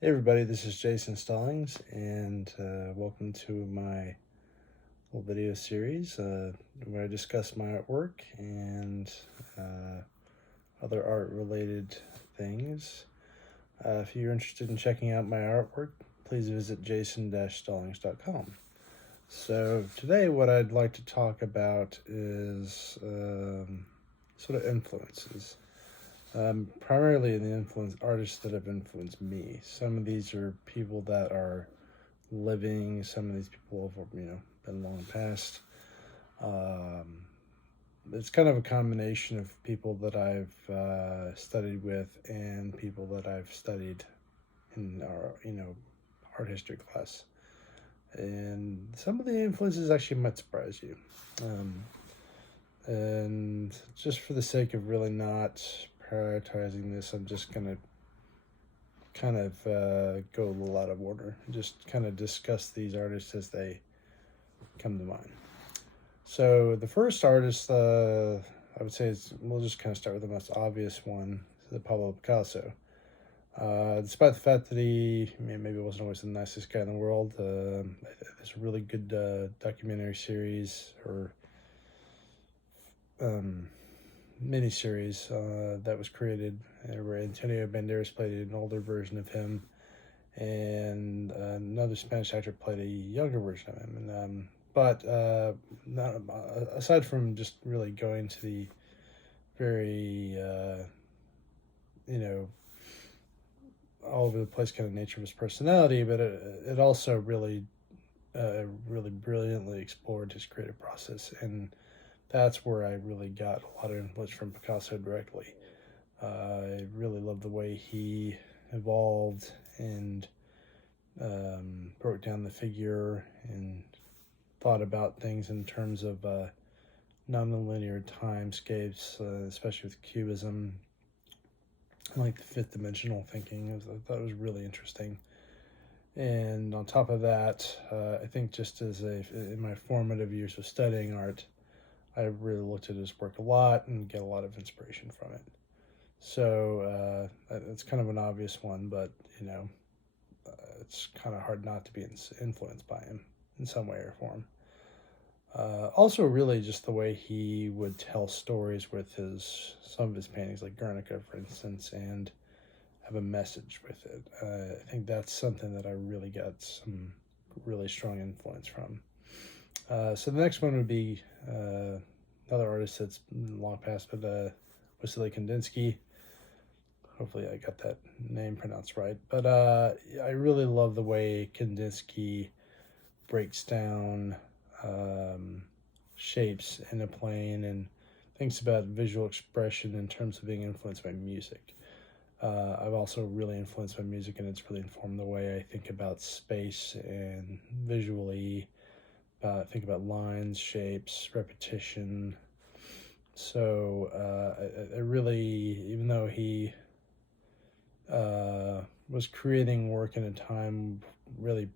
Hey everybody, this is Jason Stallings, and welcome to my little video series where I discuss my artwork and other art-related things. If you're interested in checking out my artwork, please visit jason-stallings.com. So today what I'd like to talk about is sort of influences. Primarily the artists that have influenced me. Some of these are people that are living. Some of these people have, been long past. It's kind of a combination of people that I've studied with and people that I've studied in our, art history class. And some of the influences actually might surprise you. And just for the sake of really not prioritizing this, I'm just going to kind of go a little out of order and just kind of discuss these artists as they come to mind. So the first artist I would say we'll just kind of start with the most obvious one, the Pablo Picasso. Despite the fact that he maybe wasn't always the nicest guy in the world, there's a really good documentary series or miniseries that was created where Antonio Banderas played an older version of him, and another Spanish actor played a younger version of him. And not, aside from just really going to the very all over the place kind of nature of his personality, but it also really really brilliantly explored his creative process, and that's where I really got a lot of influence from Picasso directly. I really love the way he evolved and broke down the figure and thought about things in terms of nonlinear timescapes, especially with Cubism. I like the fifth dimensional thinking. I thought it was really interesting. And on top of that, I think just in my formative years of studying art, I really looked at his work a lot and get a lot of inspiration from it. So it's kind of an obvious one, but it's kind of hard not to be influenced by him in some way or form. Also, really just the way he would tell stories with some of his paintings, like Guernica, for instance, and have a message with it. I think that's something that I really got some really strong influence from. So the next one would be another artist that's long past, but Wassily Kandinsky. Hopefully I got that name pronounced right. But I really love the way Kandinsky breaks down shapes in a plane and thinks about visual expression in terms of being influenced by music. I've also really influenced by music, and it's really informed the way I think about space and visually think about lines, shapes, repetition. So I really, even though he was creating work in a time really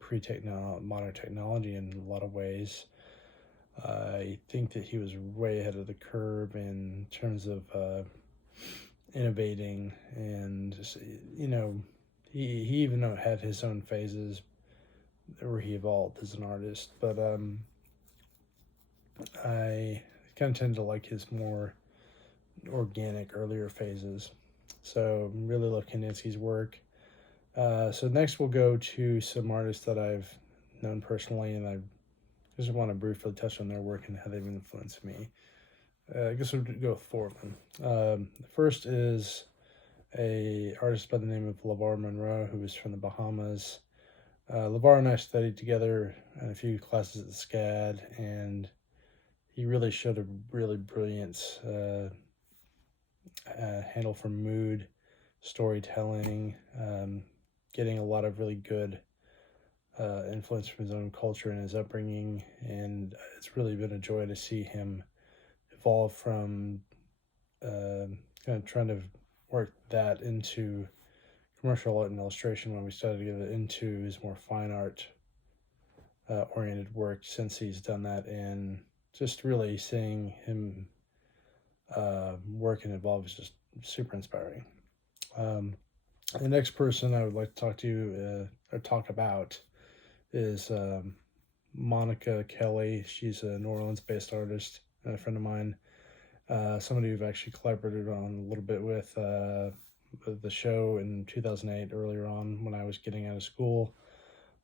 modern technology in a lot of ways, I think that he was way ahead of the curve in terms of innovating, and he even had his own phases where he evolved as an artist. But I kind of tend to like his more organic earlier phases. So really love Kandinsky's work. So next we'll go to some artists that I've known personally, and I just want to briefly touch on their work and how they've influenced me. I guess we'll go with four of them. The first is a artist by the name of Lavar Monroe, who is from the Bahamas. Lavar and I studied together in a few classes at the SCAD, and he really showed a really brilliant handle for mood, storytelling, getting a lot of really good influence from his own culture and his upbringing, and it's really been a joy to see him evolve from kind of trying to work that into commercial art and illustration when we started to get into his more fine art oriented work since he's done that, and just really seeing him work and evolve is just super inspiring. The next person I would like to talk to you or talk about is Monica Kelly. She's a New Orleans-based artist, a friend of mine. Somebody we've actually collaborated on a little bit with the show in 2008. Earlier on, when I was getting out of school,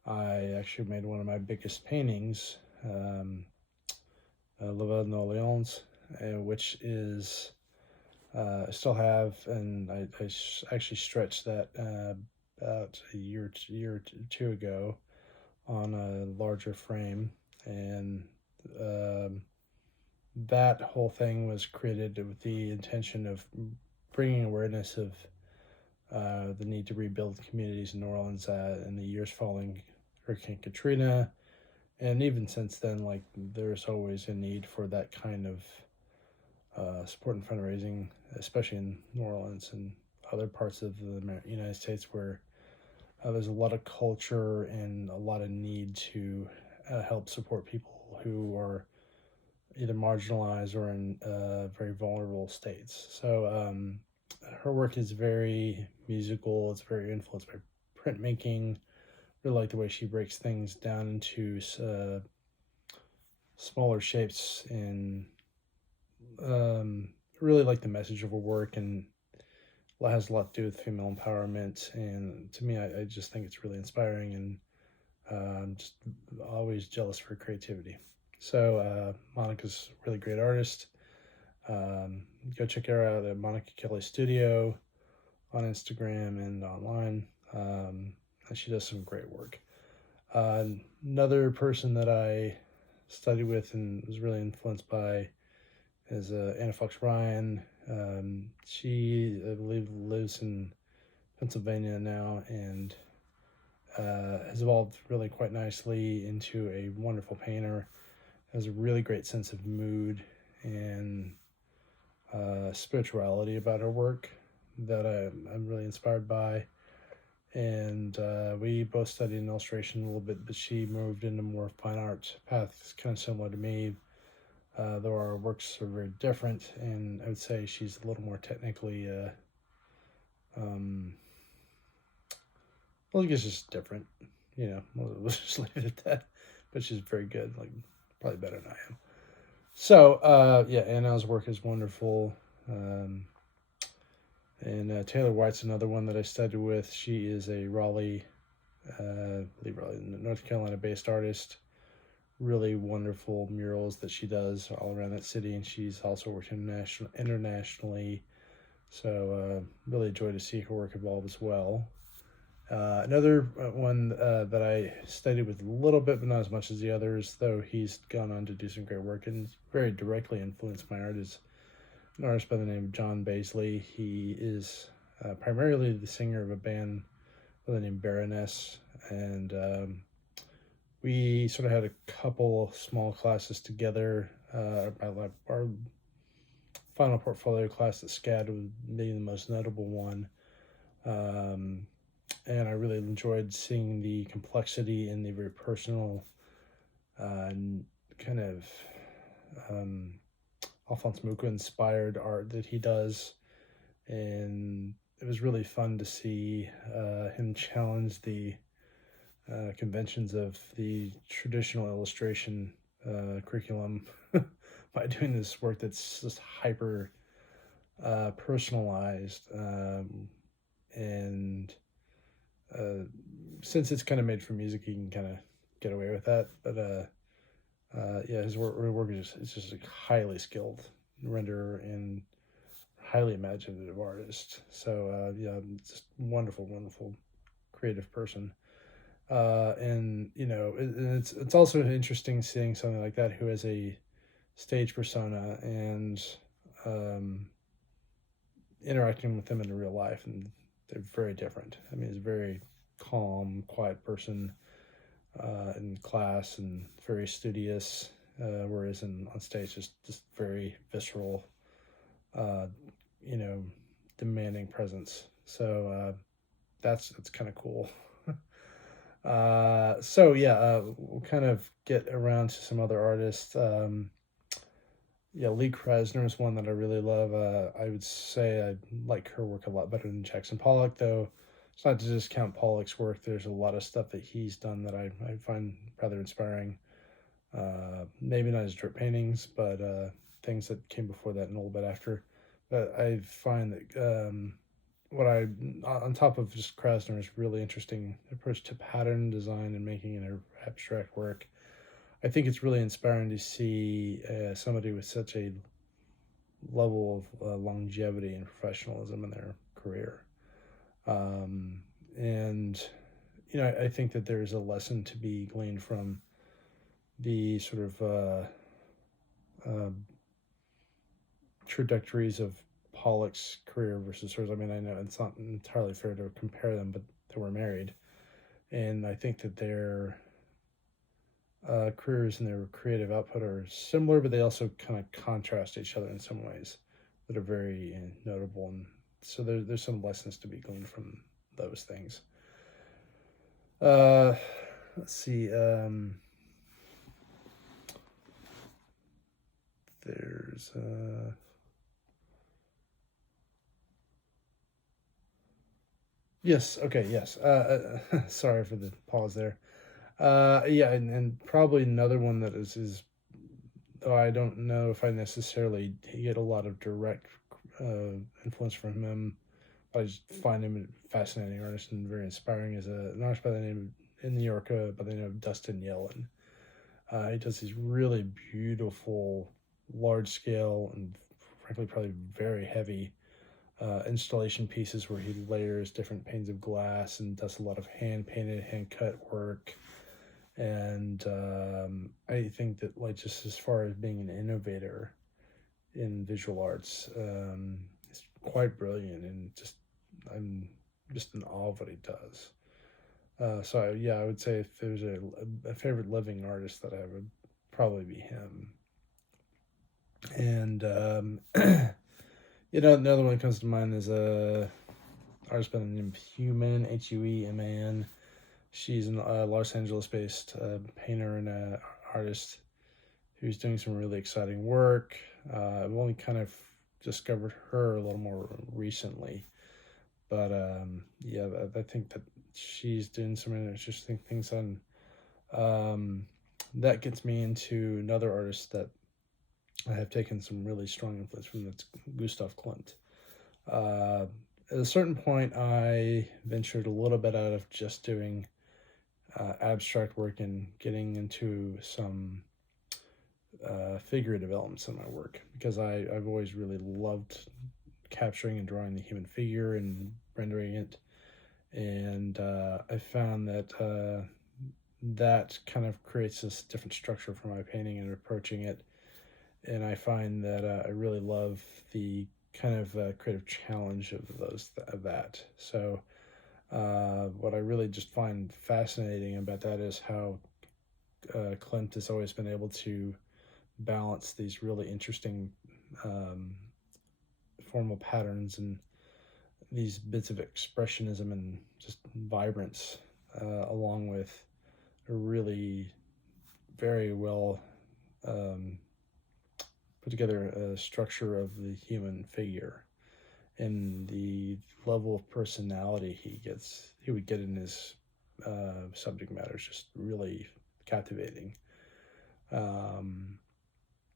I actually made one of my biggest paintings, Lavar Monroe, which is I still have, and I actually stretched that about a year or two ago on a larger frame, and um, that whole thing was created with the intention of bringing awareness of the need to rebuild communities in New Orleans in the years following Hurricane Katrina, and even since then, like there's always a need for that kind of support and fundraising, especially in New Orleans and other parts of the United States where there's a lot of culture and a lot of need to help support people who are either marginalized or in very vulnerable states. So her work is very musical. It's very influenced by printmaking. Really like the way she breaks things down into smaller shapes, and really like the message of her work, and has a lot to do with female empowerment. And to me, I just think it's really inspiring, and I'm just always jealous for her creativity. So Monica's a really great artist. Go check her out at Monica Kelly Studio on Instagram and online. And she does some great work. Another person that I studied with and was really influenced by is Anna Fox Ryan. She, I believe, lives in Pennsylvania now, and has evolved really quite nicely into a wonderful painter. Has a really great sense of mood and spirituality about her work that I'm really inspired by. And we both studied in illustration a little bit, but she moved into more fine art paths, kind of similar to me. Though our works are very different, and I would say she's a little more technically, well, I guess it's different, we'll just leave it at that. But she's very good, like probably better than I am. So, yeah, Anna's work is wonderful. And Taylor White's another one that I studied with. She is a Raleigh, North Carolina based artist. Really wonderful murals that she does all around that city, and she's also worked internationally. So really enjoy to see her work evolve as well. Another one that I studied with a little bit, but not as much as the others, though he's gone on to do some great work and very directly influenced my art, is an artist by the name of John Basley. He is primarily the singer of a band by the name Baroness, and we sort of had a couple small classes together. Our final portfolio class at SCAD was maybe the most notable one. And I really enjoyed seeing the complexity and the very personal kind of Alphonse Mucha inspired art that he does. And it was really fun to see him challenge the conventions of the traditional illustration curriculum by doing this work that's just hyper personalized. And since it's kind of made for music, you can kind of get away with that. But yeah, his work is just a highly skilled renderer and highly imaginative artist. So yeah, just wonderful, wonderful creative person. And it's also interesting seeing something like that who has a stage persona and interacting with them in real life, and they're very different. I mean, he's a very calm, quiet person in class and very studious, whereas on stage just very visceral, demanding presence. So that's kind of cool. So yeah, we'll kind of get around to some other artists. Yeah, Lee Krasner is one that I really love. I would say I like her work a lot better than Jackson Pollock, though it's not to discount Pollock's work. There's a lot of stuff that he's done that I find rather inspiring. Maybe not his drip paintings, but things that came before that and a little bit after. But I find that what I, on top of just Krasner's really interesting approach to pattern design and making an abstract work, I think it's really inspiring to see somebody with such a level of longevity and professionalism in their career. And, I think that there's a lesson to be gleaned from the sort of trajectories of Pollock's career versus hers. I mean, I know it's not entirely fair to compare them, but they were married. And I think that their careers and their creative output are similar, but they also kind of contrast each other in some ways that are very notable. And so there's some lessons to be gleaned from those things. Let's see. There's yes. Okay. Yes. Sorry for the pause there. Yeah, and probably another one that is though I don't know if I necessarily get a lot of direct influence from him. I just find him a fascinating artist and very inspiring. Is an artist by the name of, in New York, by the name of Dustin Yellen. He does these really beautiful, large scale, and frankly probably very heavy installation pieces where he layers different panes of glass and does a lot of hand painted, hand cut work. And I think that, like, just as far as being an innovator in visual arts, it's quite brilliant, and I'm just in awe of what he does. So yeah, I would say if there's a favorite living artist that I would probably be him. And another one that comes to mind is a artist by the name of Human, Hueman. She's a Los Angeles-based painter and artist who's doing some really exciting work. I've only kind of discovered her a little more recently, but yeah, I think that she's doing some interesting things on. That gets me into another artist that I have taken some really strong influence from. That's Gustav Klimt. At a certain point, I ventured a little bit out of just doing abstract work and getting into some figurative elements in my work, because I've always really loved capturing and drawing the human figure and rendering it. And I found that that kind of creates this different structure for my painting and approaching it. And I find that I really love the kind of creative challenge of that. So what I really just find fascinating about that is how Klimt has always been able to balance these really interesting formal patterns and these bits of expressionism and just vibrance, along with a really very well put together structure of the human figure, and the level of personality he would get in his subject matter is just really captivating.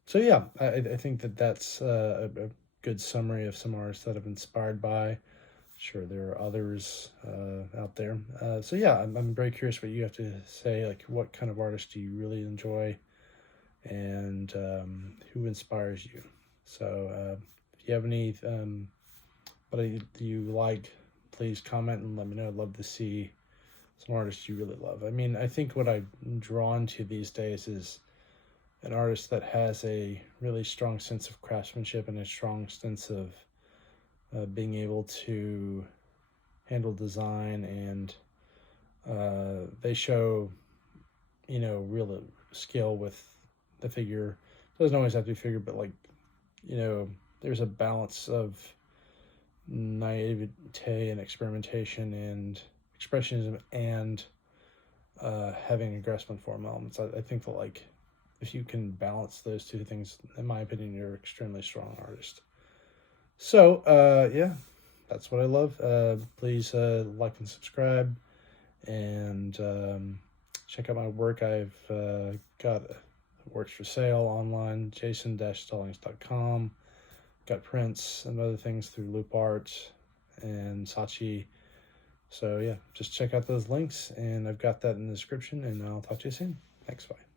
So yeah, I think that that's a good summary of some artists that I've been inspired by. Sure, there are others out there. So yeah, I'm very curious what you have to say. Like, what kind of artists do you really enjoy, and who inspires you? So if you have any what you like, please comment and let me know. I'd love to see some artists you really love. I mean, I think what I'm drawn to these days is an artist that has a really strong sense of craftsmanship and a strong sense of being able to handle design, and they show, real skill with the figure. Doesn't always have to be figure, but there's a balance of naivete and experimentation and expressionism and having a grasp on form elements. I think that, if you can balance those two things, in my opinion, you're an extremely strong artist. So yeah, that's what I love. Please like and subscribe, and check out my work. I've got works for sale online, jason-stallings.com. Got prints and other things through Loop Art and Saatchi. So yeah, just check out those links, and I've got that in the description, and I'll talk to you soon. Thanks, bye.